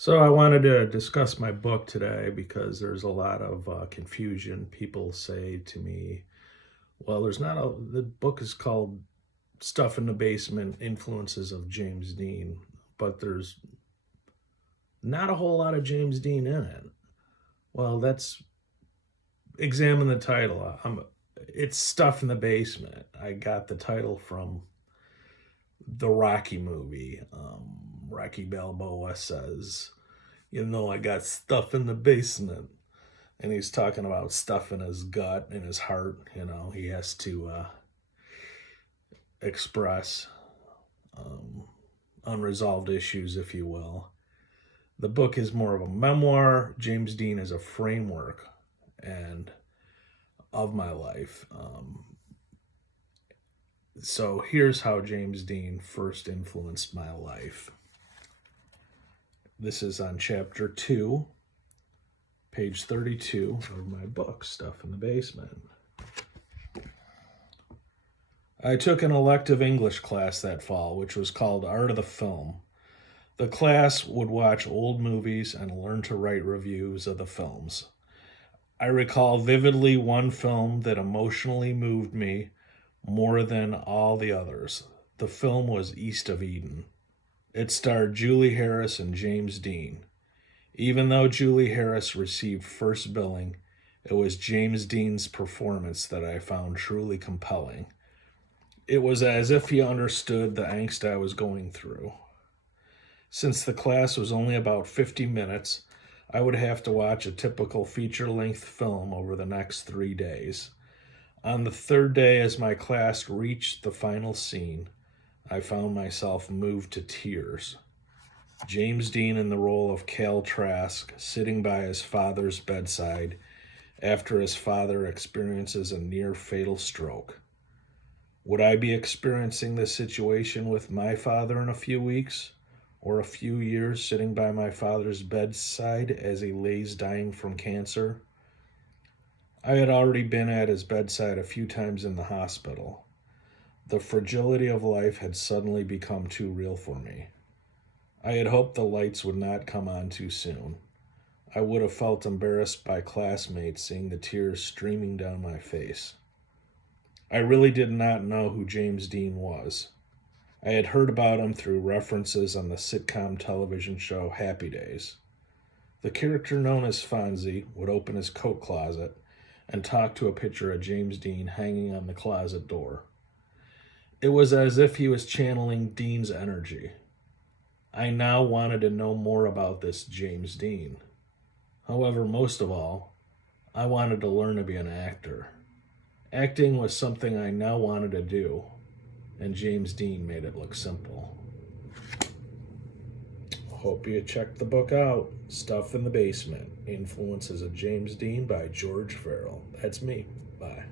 So I wanted to discuss my book today because there's a lot of confusion. People say to me, well, the book is called Stuff in the Basement, Influences of James Dean, but there's not a whole lot of James Dean in it. Well, that's examine the title. It's Stuff in the Basement. I got the title from the Rocky movie. Rocky Balboa says, I got stuff in the basement. And he's talking about stuff in his gut, in his heart. He has to express um, unresolved issues, if you will. The book is more of a memoir. James Dean is a framework and of my life. So here's how James Dean first influenced my life. This is on chapter 2, page 32 of my book, Stuff in the Basement. I took an elective English class that fall, which was called Art of the Film. The class would watch old movies and learn to write reviews of the films. I recall vividly one film that emotionally moved me more than all the others. The film was East of Eden. It starred Julie Harris and James Dean. Even though Julie Harris received first billing, it was James Dean's performance that I found truly compelling. It was as if he understood the angst I was going through. Since the class was only about 50 minutes, I would have to watch a typical feature-length film over the next 3 days. On the third day, as my class reached the final scene, I found myself moved to tears. James Dean in the role of Cal Trask, sitting by his father's bedside after his father experiences a near-fatal stroke. Would I be experiencing this situation with my father in a few weeks, or a few years sitting by my father's bedside as he lays dying from cancer? I had already been at his bedside a few times in the hospital. The fragility of life had suddenly become too real for me. I had hoped the lights would not come on too soon. I would have felt embarrassed by classmates seeing the tears streaming down my face. I really did not know who James Dean was. I had heard about him through references on the sitcom television show Happy Days. The character known as Fonzie would open his coat closet and talk to a picture of James Dean hanging on the closet door. It was as if he was channeling Dean's energy. I now wanted to know more about this James Dean. However, most of all, I wanted to learn to be an actor. Acting was something I now wanted to do, and James Dean made it look simple. Hope you check the book out. Stuff in the Basement, Influences of James Dean by George Farrell. That's me. Bye.